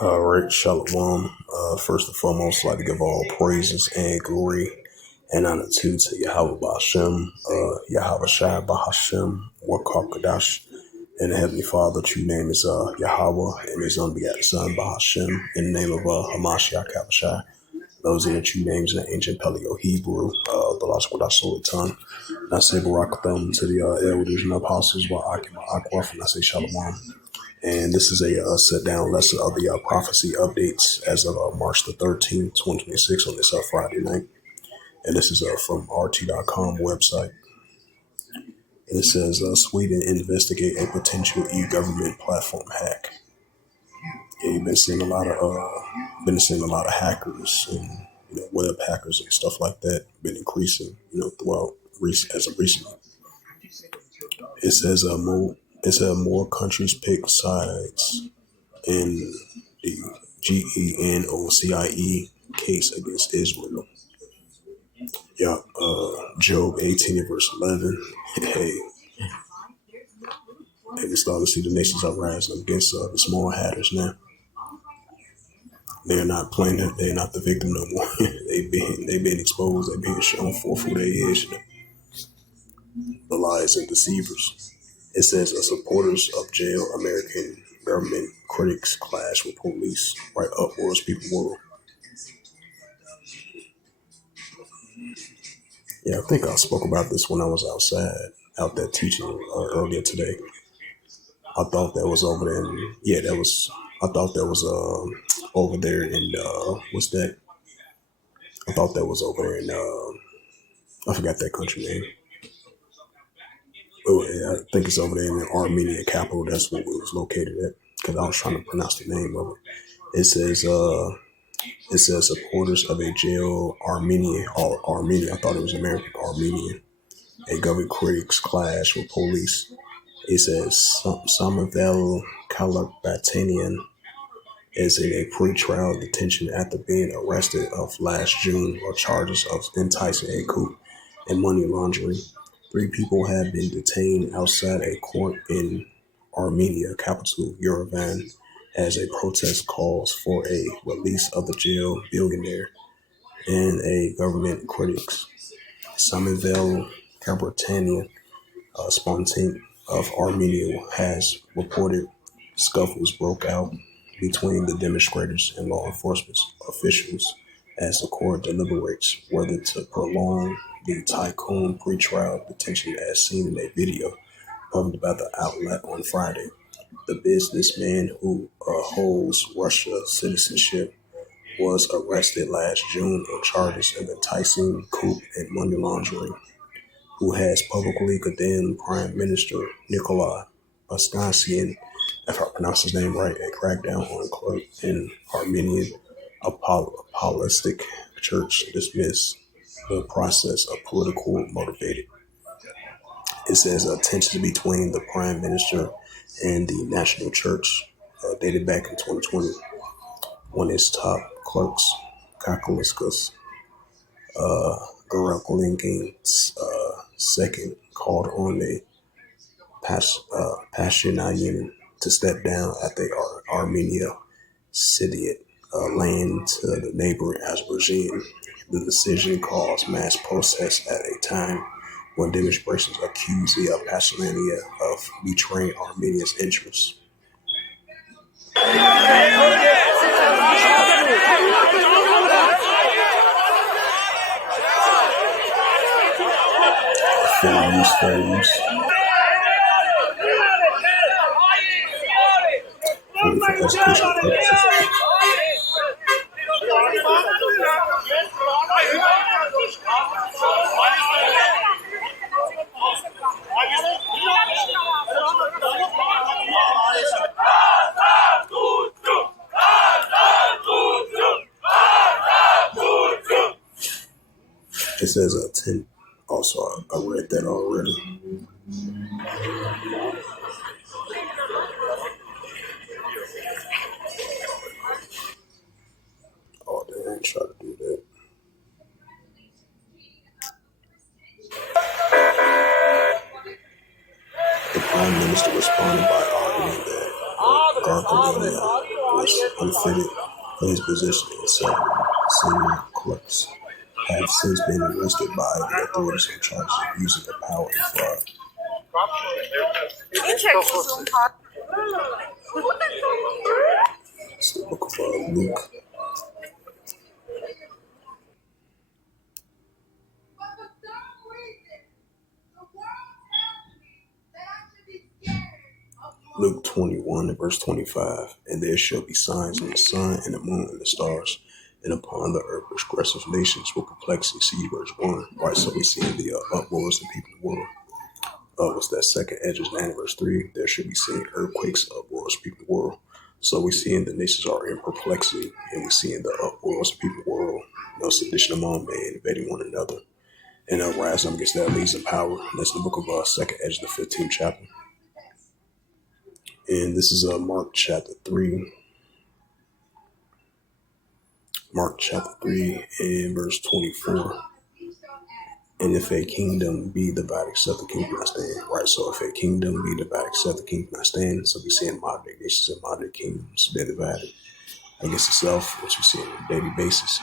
All right, Shalom. First and foremost, I'd like to give all praises and glory and honor to Yahweh Ba'Shem, Yahweh Shai Ba'Hashem, Wakar and the Heavenly Father. True name is Yahweh, and His unbegotten Son Ba'Hashem, in the name of Hamashiach Kabashai. Those are the true names in the ancient Paleo Hebrew, the logical tongue. And I say Barakatham to the elders and apostles, Wa'akim Akwaf, and I say Shalom. And this is a sit-down lesson of the prophecy updates as of March the 13th, 2026 on this Friday night. And this is from RT.com website. And it says, Sweden investigate a potential e-government platform hack. Yeah, you've been seeing a lot of hackers and web hackers and stuff like that been increasing, throughout as of recently. It says more countries pick sides in the GENOCIE case against Israel. Yeah, Job 18 and verse 11. Hey, we start to see the nations are rising against the small hatters now. They're not playing it. They're not the victim no more. they've been exposed. They've been shown for who they is. The lies and deceivers. It says supporters of jail American government critics clash with police. Right upwards, people world. Yeah, I think I spoke about this when I was out there teaching earlier today. I thought that was over there. I thought that was over there in what's that? I thought that was over there in I forgot that country name. Oh, yeah, I think it's over there in the Armenian capital. That's what it was located at. Because I was trying to pronounce the name of it. It says supporters of a jail Armenian. I thought it was American Armenian. A government critics clash with police. It says Samuel Kalabatanian is in a pre-trial detention after being arrested of last June on charges of enticing a coup and money laundering. 3 people have been detained outside a court in Armenia capital Yerevan as a protest calls for a release of the jail billionaire and a government critics. Samuel Kalabatanian, spontaneous of Armenia, has reported scuffles broke out between the demonstrators and law enforcement officials as the court deliberates whether to prolong the tycoon pretrial detention as seen in a video published by the outlet on Friday. The businessman who holds Russian citizenship was arrested last June on charges of enticing coup and money laundering, who has publicly condemned Prime Minister Nikolai Paschasian, if I pronounce his name right, a crackdown on clerk in Armenian apostolic church dismissed the process of political motivated. It says tensions between the Prime Minister and the National Church dated back in 2020 when its top clerks, Kakaliskas, Garakolinkin's second, called on the Pashinyan to step down at the Armenia ceded land to the neighboring Azerbaijan. The decision caused mass protests at a time when demonstrations accused the Pashinyan of betraying Armenia's interests. Fair use. For educational purposes. It says 10. Also, I read that already. Oh, they ain't try to do that. Prime Minister responded by arguing that Garthamania was unfitted for his position, and several senior clerks have since been arrested by the authorities on charges of using their power and fraud. It's the book of Luke. Luke 21 and verse 25. And there shall be signs in the sun and the moon and the stars, and upon the earth transgressive nations will perplexity. See verse 1. Right, so we see the uproars of people in the world. What's that second? Edges 9 and verse 3. There should be seeing earthquakes, uproars of people in the world. So we see the nations are in perplexity, and we see the uproars of people in the world. Sedition among men, invading one another, and rising up against their leaders of power. That's the book of second Edge, the 15th chapter. And this is Mark chapter 3. Mark chapter 3 and verse 24. And if a kingdom be divided, except the kingdom not stand. Right, so if a kingdom be divided, except the kingdom not stand. So we see in modern day nations and modern kingdoms be divided against itself, which we see on a daily basis.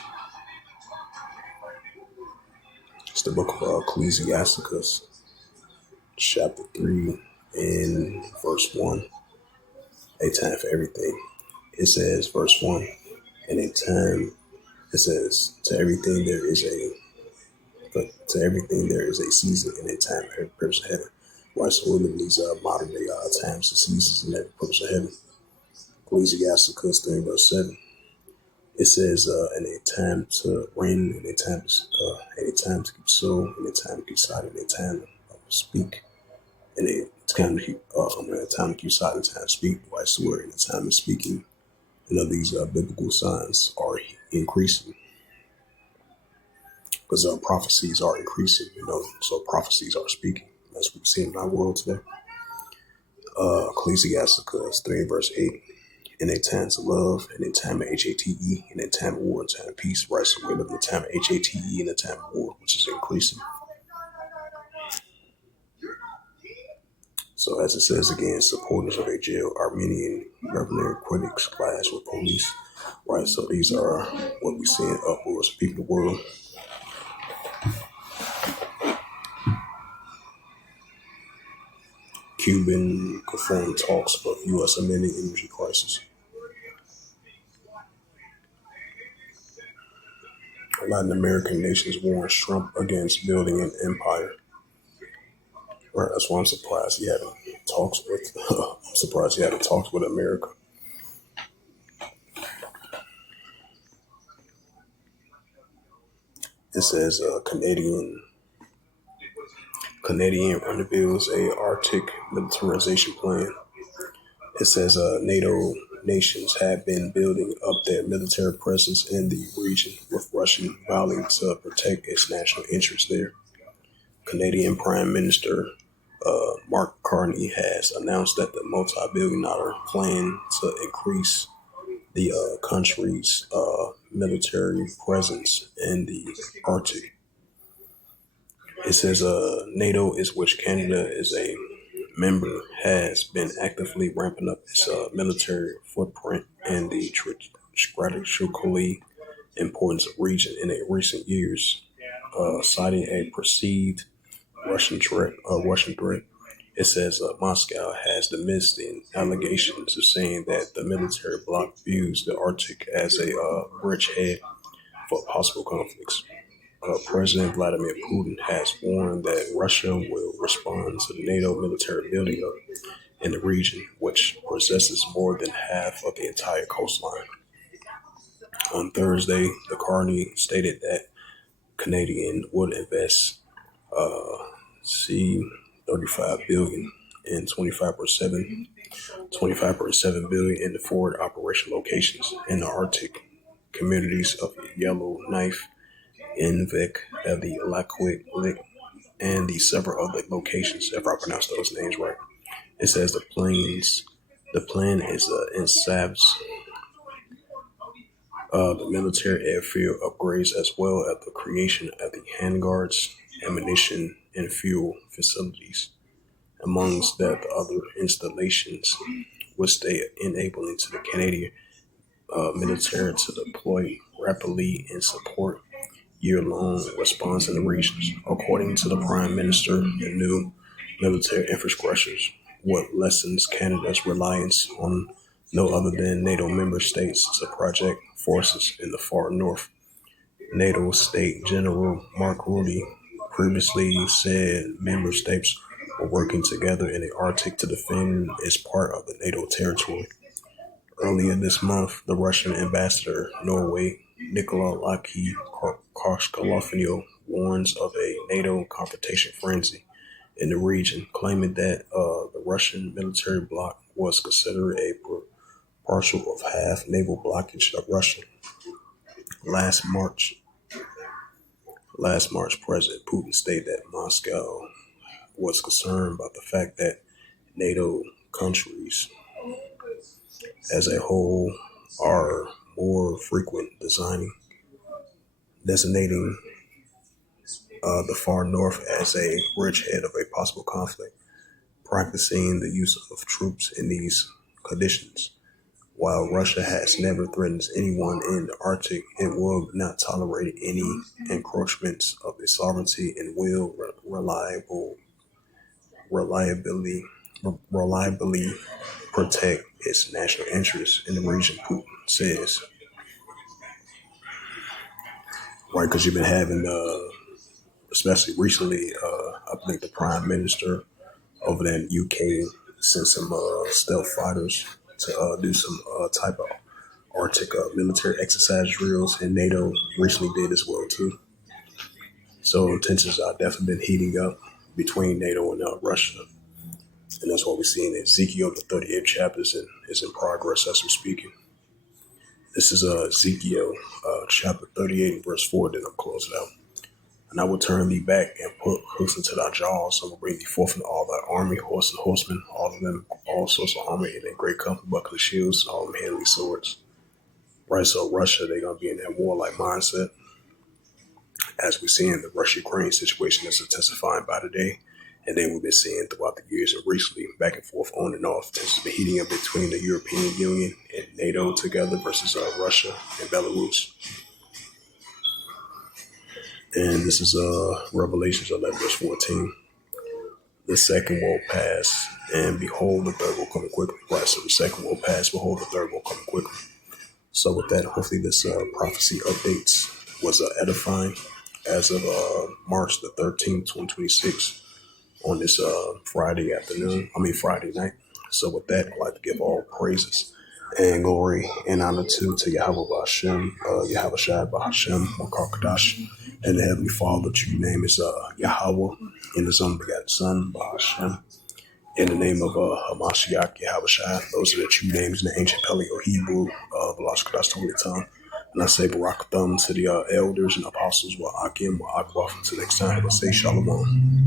It's the book of Ecclesiasticus, chapter 3 and verse 1. A time for everything. It says, verse 1, and a time, it says, to everything there is a season and a time for every purpose of heaven. Right, so we're in these modern day times and seasons and every purpose of heaven. Ecclesiasticus 3 verse 7. It says, and a time to reign, and a time to keep soul, and a time to keep silent, and a time to speak, and a time to keep silent, and time to speak. Right, so we're in a time of speaking. These biblical signs are increasing because prophecies are increasing, so prophecies are speaking. That's what we see in our world today. Ecclesiasticus 3 verse 8. In a time to love, and a time of HATE, and a time of war, and time of peace. Right, so we're living in a time of HATE and a time of war, which is increasing. So as it says again, supporters of a jail, Armenian revolutionary critics clash with police. Right, so these are what we see in uproars of people in the world. Cuban confirmed talks about U.S. amending energy crisis. Latin American nations warns Trump against building an empire. Right, that's why I'm surprised he haven't talks with. I'm surprised he haven't talked with America. It says Canadian unveils a Arctic militarization plan. It says NATO nations have been building up their military presence in the region, with Russia vowing to protect its national interests there. Canadian Prime Minister Mark Carney has announced that the multi-billion-dollar plan to increase the country's military presence in the Arctic. It says NATO, is which Canada is a member, has been actively ramping up its military footprint in the strategically important region in recent years, citing a perceived Russian threat. It says Moscow has dismissed the allegations of saying that the military bloc views the Arctic as a bridgehead for possible conflicts. President Vladimir Putin has warned that Russia will respond to the NATO military building up in the region, which possesses more than half of the entire coastline. On Thursday, the Carney stated that Canadian would invest $35 billion and 25.7 billion in the forward operation locations in the Arctic communities of Yellowknife, Inuvik, the Lakwik, and the several other locations, if I pronounce those names right. It says the plan is in SABS, the military airfield upgrades, as well as the creation of the handguards, ammunition, and fuel facilities. amongst that the other installations would stay enabling to the Canadian military to deploy rapidly and support year-long response in the regions. According to the Prime Minister, the new military infrastructures would lessens Canada's reliance on no other than NATO member states to project forces in the far north. NATO State General Mark Rutte previously said member states were working together in the Arctic to defend its part of the NATO territory. Earlier this month, the Russian ambassador to Norway, Nikola Laki Koshkalofino, warns of a NATO confrontation frenzy in the region, claiming that the Russian military bloc was considered a partial of half naval blockage of Russia. Last March, President Putin stated that Moscow was concerned about the fact that NATO countries as a whole are more frequent designating the far north as a bridgehead of a possible conflict, practicing the use of troops in these conditions. While Russia has never threatened anyone in the Arctic, it will not tolerate any encroachments of its sovereignty and will reliably protect its national interests in the region, Putin says. Right, because you've been having, especially recently, I think the Prime Minister over there in the UK sent some stealth fighters to do some type of Arctic military exercise drills, and NATO recently did as well too. So tensions are definitely been heating up between NATO and Russia, and that's what we're seeing. Ezekiel, the 38th chapter, is in progress as we're speaking. This is Ezekiel chapter 38 and verse 4. Then I'm closing out. And I will turn thee back and put hooks into thy jaws, and will bring thee forth in all thy army, horse and horsemen, all of them, all sorts of army, and in great company, buckler shields, and all of them handling swords. Right, so Russia, they're going to be in that warlike mindset. As we're seeing, the Russia-Ukraine situation is intensifying by the day. And then we've been seeing throughout the years and recently, back and forth, on and off, this has been heating up between the European Union and NATO together versus Russia and Belarus. And this is Revelations 11, verse 14. The second will pass, and behold, the third will come quickly. Right, so the second will pass, behold, the third will come quickly. So with that, hopefully this prophecy updates was edifying as of March the 13th, 2026, on this Friday night. So with that, I'd like to give all praises and glory and honor to Yahweh B'Hashem, Yahweh Shai B'Hashem, Makar and the Heavenly Father. True name is Yahweh, in His own begotten Son, B'Hashem. In the name of Hamashiach, Yahweh Shai, those are the true names in the ancient Paleo Hebrew, Velosh Kadash Holy Tongue. And I say Barak Thumb to the elders and apostles, Wa'akim, Wa'akbaf. Until next time, I say Shalom.